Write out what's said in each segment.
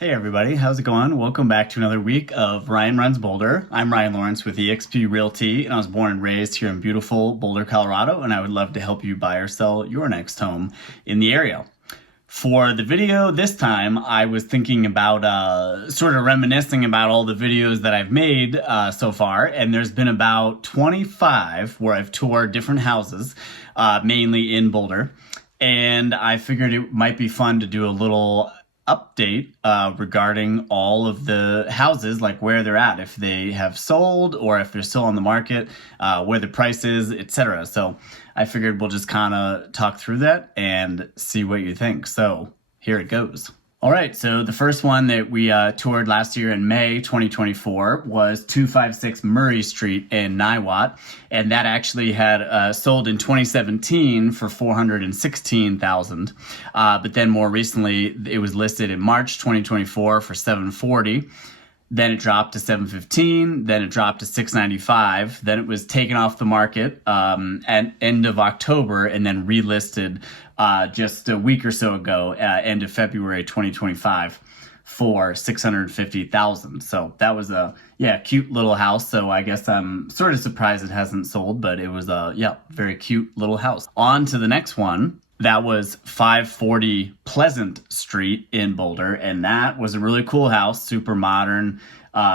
Hey everybody, how's it going? Welcome back to another week of Ryan Runs Boulder. I'm Ryan Lawrence with eXp Realty, and I was born and raised here in beautiful Boulder, Colorado, and I would love to help you buy or sell your next home in the area. For the video this time, I was thinking about sort of reminiscing about all the videos that I've made so far, and there's been about 25 where I've toured different houses, mainly in Boulder, and I figured it might be fun to do a little update regarding all of the houses, like where they're at, if they have sold or if they're still on the market, where the price is, etc. So I figured we'll just kind of talk through that and see what you think. So here it goes. All right, so the first one that we toured last year in May 2024 was 256 Murray Street in Niwot, and that actually had sold in 2017 for $416,000. But then more recently, it was listed in March 2024 for $740,000. Then it dropped to $715,000, then it dropped to $695,000, then it was taken off the market at end of October and then relisted just a week or so ago, end of February 2025 for $650,000. So that was a cute little house. So I guess I'm sort of surprised it hasn't sold, but it was a very cute little house. On to the next one. That was 540 Pleasant Street in Boulder, and that was a really cool house, super modern,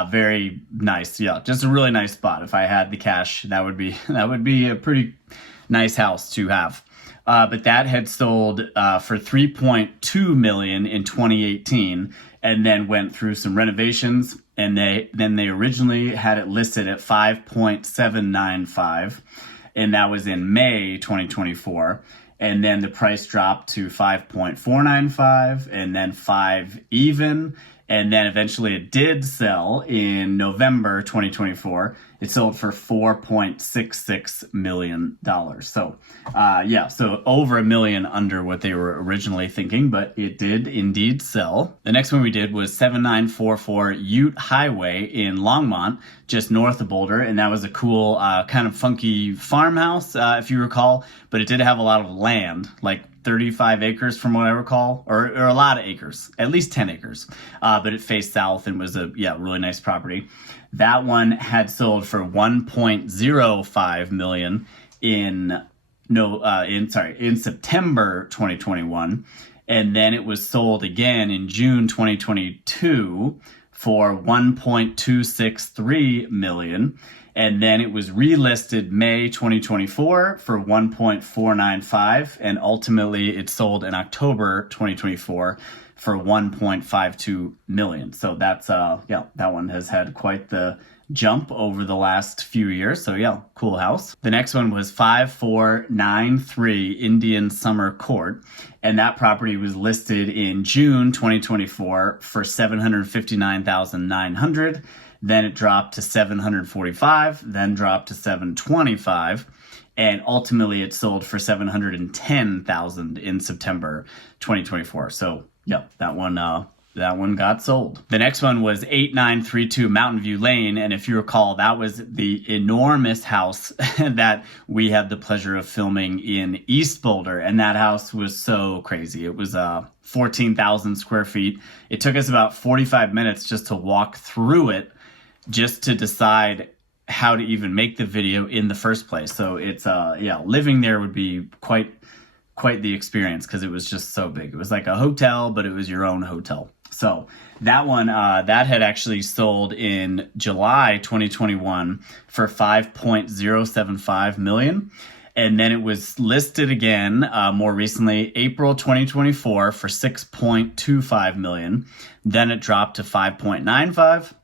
very nice. Yeah, just a really nice spot. If I had the cash, that would be a pretty nice house to have. But that had sold for $3.2 million in 2018, and then went through some renovations, and they originally had it listed at 5.795, and that was in May 2024. And then the price dropped to 5.495 and then 5 even. And then eventually it did sell in November 2024. It sold for $4.66 million. So, so over $1 million under what they were originally thinking, but it did indeed sell. The next one we did was 7944 Ute Highway in Longmont, just north of Boulder. And that was a cool, kind of funky farmhouse, if you recall, but it did have a lot of land, like 35 acres from what I recall, or a lot of acres, at least 10 acres, but it faced south and was a really nice property. That one had sold for $1.05 million in September 2021, and then it was sold again in June 2022 for $1.263 million. And then it was relisted May 2024 for $1.495, and ultimately it sold in October 2024 for $1.52 million. So that's that one has had quite the jump over the last few years. So cool house. The next one was 5493 Indian Summer Court, and that property was listed in June 2024 for $759,900. Then it dropped to $745, then dropped to $725, and ultimately it sold for $710,000 in September 2024. So that one got sold. The next one was 8932 Mountain View Lane, and if you recall, that was the enormous house that we had the pleasure of filming in East Boulder, and that house was so crazy. It was 14,000 square feet. It took us about 45 minutes just to walk through it, just to decide how to even make the video in the first place. So it's living there would be quite the experience, because it was just so big. It was like a hotel, but it was your own hotel. So that one that had actually sold in July 2021 for $5.075 million. And then it was listed again more recently, April 2024 for $6.25 million. Then it dropped to 5.95.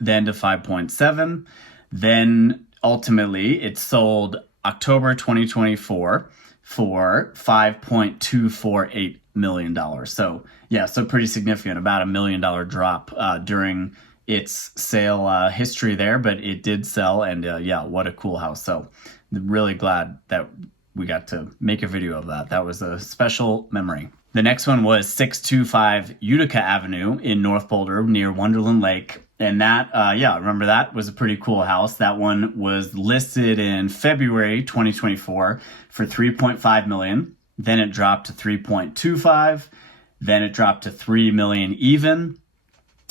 Then to 5.7, then ultimately it sold October 2024 for $5.248 million. So so pretty significant, about $1 million drop during its sale history there, but it did sell, and what a cool house. So really glad that we got to make a video of that. That was a special memory. The next one was 625 Utica Avenue in North Boulder near Wonderland Lake. And that, remember that was a pretty cool house. That one was listed in February 2024 for $3.5 million. Then it dropped to $3.25. Then it dropped to 3 million even.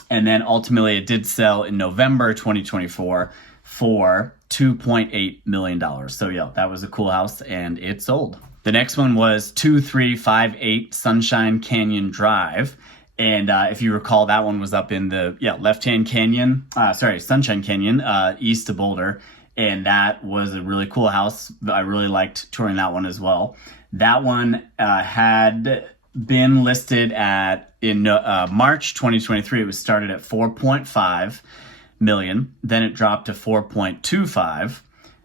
And then ultimately it did sell in November 2024 for $2.8 million. So yeah, that was a cool house and it sold. The next one was 2358 Sunshine Canyon Drive. And if you recall, that one was up in the left-hand Sunshine Canyon, east of Boulder. And that was a really cool house. I really liked touring that one as well. That one had been listed in March 2023. It was started at 4.5 million. Then it dropped to 4.25.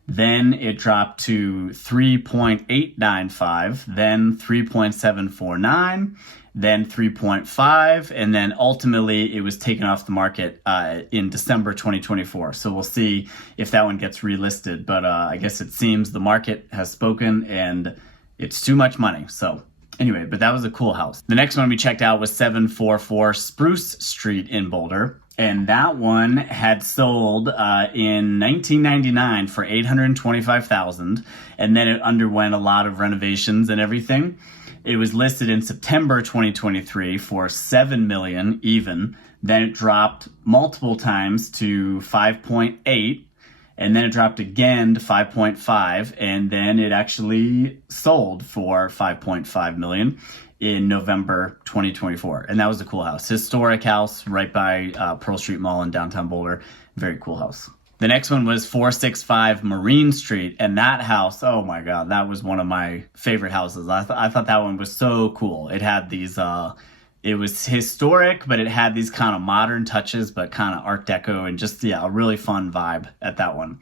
Then it dropped to 3.895. Then 3.749. Then 3.5, and then ultimately it was taken off the market in December 2024. So we'll see if that one gets relisted. But I guess it seems the market has spoken and it's too much money. So anyway, but that was a cool house. The next one we checked out was 744 Spruce Street in Boulder. And that one had sold in 1999 for $825,000. And then it underwent a lot of renovations and everything. It was listed in September 2023 for $7 million even. Then it dropped multiple times to 5.8, and then it dropped again to 5.5, and then it actually sold for 5.5 million in November 2024. And that was a cool house. Historic house right by Pearl Street Mall in downtown Boulder. Very cool house. The next one was 465 Marine Street, and that house, oh my God, that was one of my favorite houses. I thought that one was so cool. It had these, it was historic, but it had these kind of modern touches, but kind of Art Deco and just, a really fun vibe at that one.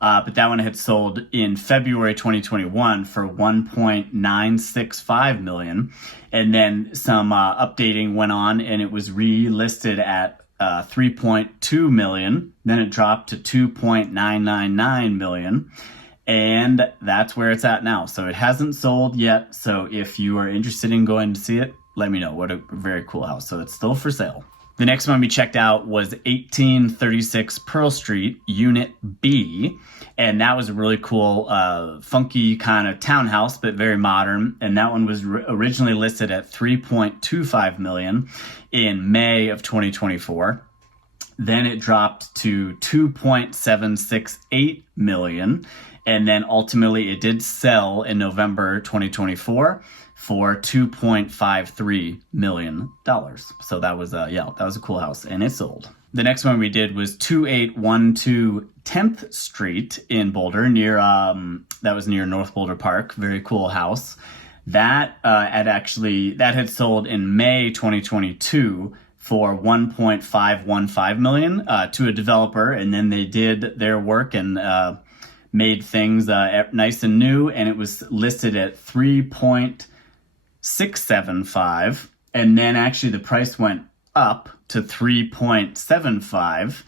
But that one had sold in February 2021 for 1.965 million. And then some updating went on, and it was relisted at 3.2 million. Then it dropped to 2.999 million. And that's where it's at now. So it hasn't sold yet. So if you are interested in going to see it, let me know. What a very cool house. So it's still for sale. The next one we checked out was 1836 Pearl Street, Unit B. And that was a really cool, funky kind of townhouse, but very modern. And that one was originally listed at 3.25 million in May of 2024. Then it dropped to 2.768 million. And then ultimately it did sell in November 2024 for $2.53 million. So that was that was a cool house, and it sold. The next one we did was 2812 10th Street in Boulder, that was near North Boulder Park. Very cool house. That had sold in May 2022 for 1.515 million to a developer, and then they did their work and made things nice and new, and it was listed at 3.675, and then actually the price went up to 3.75,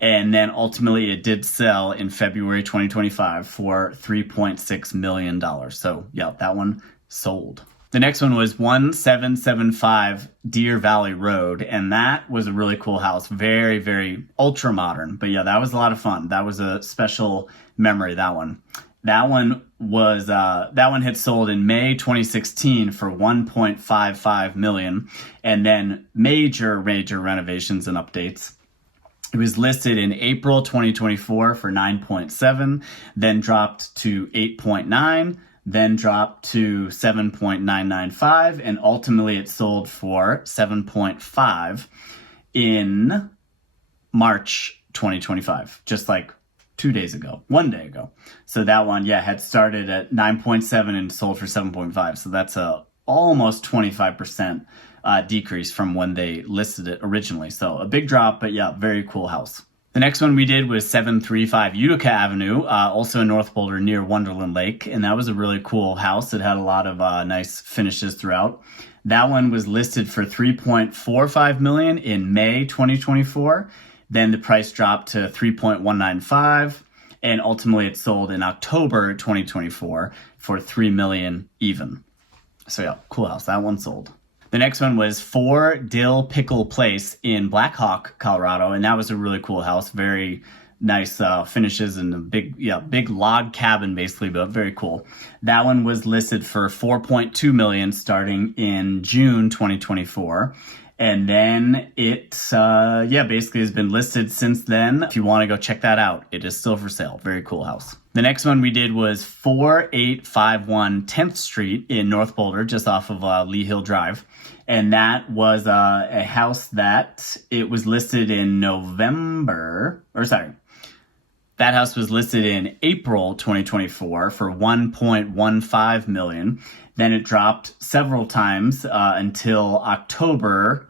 and then ultimately it did sell in February 2025 for $3.6 million. So yeah, that one sold. The next one was 1775 Deer Valley Road, and that was a really cool house. Very, very ultra modern. But yeah, that was a lot of fun. That was a special memory, that one. That one had sold in May 2016 for 1.55 million, and then major renovations and updates. It was listed in April 2024 for 9.7, then dropped to 8.9, then dropped to 7.995, and ultimately it sold for 7.5 in March 2025, just like 2 days ago, 1 day ago. So that one, had started at 9.7 and sold for 7.5. So that's a almost 25% decrease from when they listed it originally. So a big drop, but very cool house. The next one we did was 735 Utica Avenue, also in North Boulder near Wonderland Lake. And that was a really cool house. It had a lot of nice finishes throughout. That one was listed for 3.45 million in May 2024. Then the price dropped to 3.195, and ultimately it sold in October 2024 for 3 million even. So cool house. That one sold. The next one was 4 Dill Pickle Place in Black Hawk, Colorado, and that was a really cool house. Very, nice finishes and a big log cabin basically, but very cool. That one was listed for $4.2 million starting in June 2024. And then it, basically has been listed since then. If you want to go check that out, it is still for sale. Very cool house. The next one we did was 4851 10th Street in North Boulder, just off of Lee Hill Drive. And that was a house that it was listed in that house was listed in April 2024 for $1.15 million. Then it dropped several times until November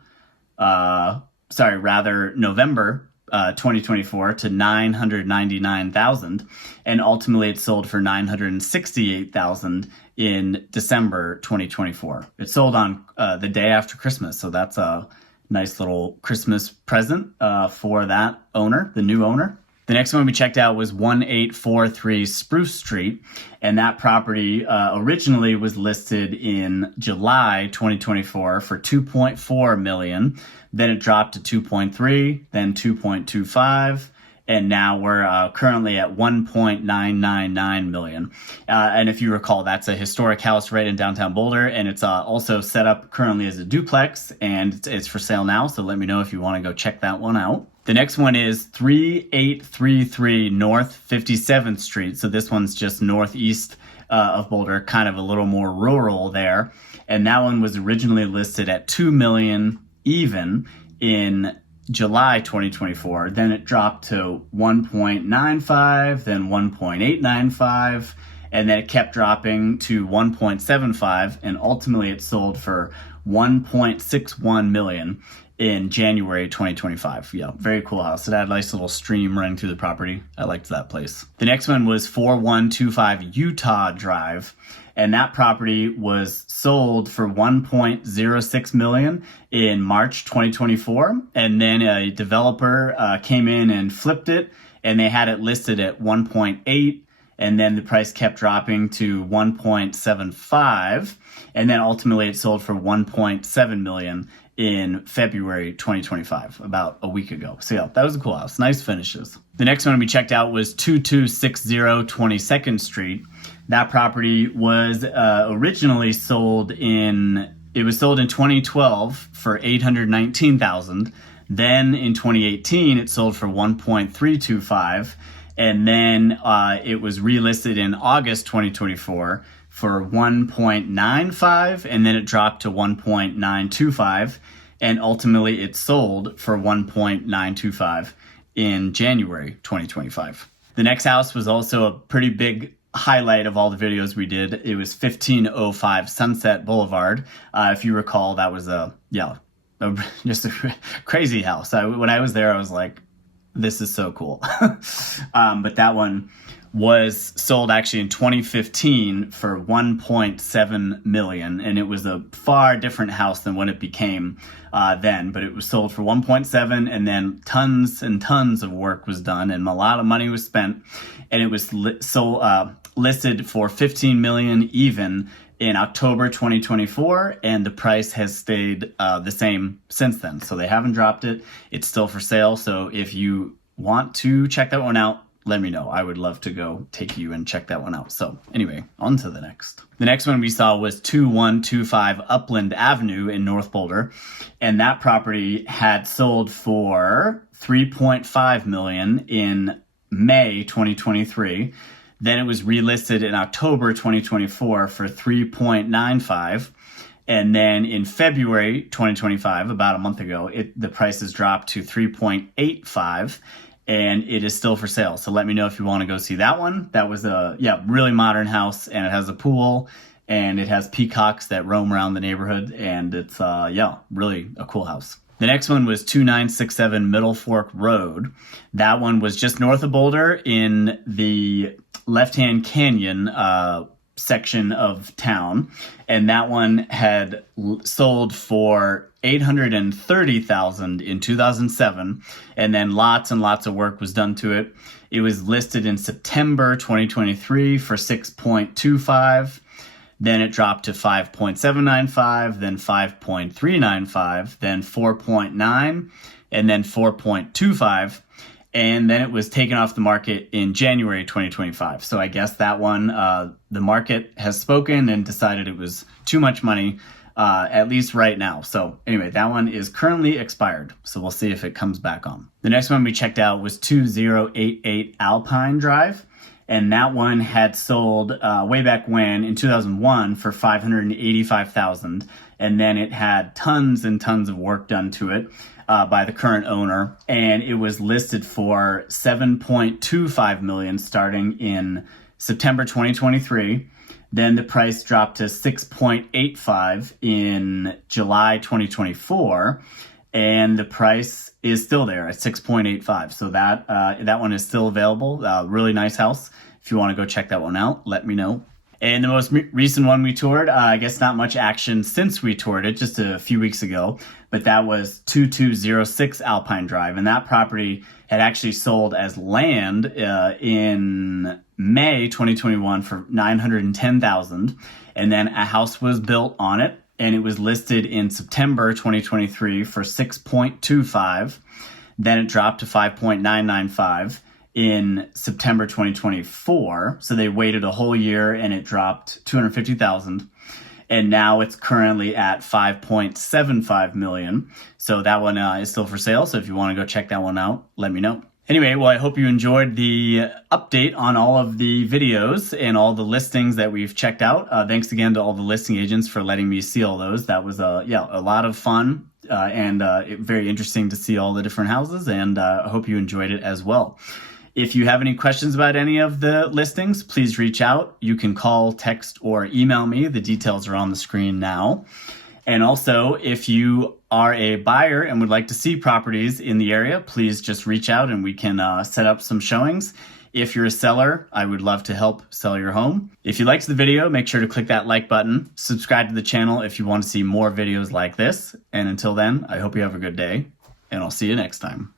2024 to $999,000, and ultimately it sold for $968,000 in December 2024. It sold on the day after Christmas, so that's a nice little Christmas present for that owner, the new owner. The next one we checked out was 1843 Spruce Street, and that property originally was listed in July 2024 for $2.4 million. Then it dropped to 2.3, then 2.25, and now we're currently at 1.999 million. And if you recall, that's a historic house right in downtown Boulder, and it's also set up currently as a duplex, and it's for sale now. So let me know if you want to go check that one out. The next one is 3833 North 57th Street. So this one's just northeast of Boulder, kind of a little more rural there. And that one was originally listed at $2 million even in July 2024. Then it dropped to 1.95, then 1.895, and then it kept dropping to 1.75, and ultimately it sold for 1.61 million in January 2025. Yeah, very cool house. It had a nice little stream running through the property. I liked that place. The next one was 4125 Eutaw Drive, and that property was sold for 1.06 million in March 2024. And then a developer came in and flipped it, and they had it listed at 1.8. And then the price kept dropping to 1.75. And then ultimately it sold for 1.7 million in February 2025, about a week ago. So yeah, that was a cool house. Nice finishes. The next one we checked out was 2260 22nd Street. That property was originally sold in 2012 for $819,000. Then in 2018, it sold for 1.325. And then it was relisted in August 2024 for 1.95, and then it dropped to 1.925, and ultimately it sold for 1.925 in January 2025. The next house was also a pretty big highlight of all the videos we did. It was 1505 Sunset Boulevard. If you recall, that was just a crazy house. When I was there, I was like, this is so cool. But that one was sold actually in 2015 for 1.7 million, and it was a far different house than what it became then, but it was sold for 1.7, and then tons and tons of work was done and a lot of money was spent, and it was listed for 15 million even in October 2024, and the price has stayed the same since then. So they haven't dropped it. It's still for sale. So if you want to check that one out, let me know. I would love to go take you and check that one out. So anyway, on to the next. The next one we saw was 2125 Upland Avenue in North Boulder, and that property had sold for 3.5 million in May 2023. Then it was relisted in October 2024 for 3.95. And then in February 2025, about a month ago, the price has dropped to 3.85, and it is still for sale. So let me know if you want to go see that one. That was a really modern house, and it has a pool, and it has peacocks that roam around the neighborhood, and it's really a cool house. The next one was 2967 Middle Fork Road. That one was just north of Boulder in the left-hand canyon section of town, and that one had sold for $830,000 in 2007, and then lots and lots of work was done to it. It was listed in September 2023 for 6.25. Then it dropped to 5.795, then 5.395, then 4.9, and then 4.25. and then it was taken off the market in January 2025. So I guess that one, the market has spoken and decided it was too much money, at least right now. So anyway, that one is currently expired. So we'll see if it comes back on. The next one we checked out was 2088 Alpine Drive. And that one had sold way back when in 2001 for $585,000. And then it had tons and tons of work done to it by the current owner. And it was listed for $7.25 million starting in September 2023. Then the price dropped to $6.85 in July 2024. And the price is still there at $6.85. So that one is still available. Really nice house. If you want to go check that one out, let me know. And the most recent one we toured, I guess not much action since we toured it, just a few weeks ago, but that was 2206 Alpine Drive. And that property had actually sold as land in May 2021 for $910,000. And then a house was built on it, and it was listed in September 2023 for $6.25. Then it dropped to $5.995 in September 2024. So they waited a whole year and it dropped $250,000. And now it's currently at $5.75 million. So that one is still for sale. So if you want to go check that one out, let me know. Anyway, well, I hope you enjoyed the update on all of the videos and all the listings that we've checked out. Thanks again to all the listing agents for letting me see all those. That was a lot of fun and very interesting to see all the different houses, and I hope you enjoyed it as well. If you have any questions about any of the listings, please reach out. You can call, text, or email me. The details are on the screen now. And also, if you are a buyer and would like to see properties in the area, please just reach out and we can set up some showings. If you're a seller, I would love to help sell your home. If you liked the video, make sure to click that like button. Subscribe to the channel if you want to see more videos like this. And until then, I hope you have a good day, and I'll see you next time.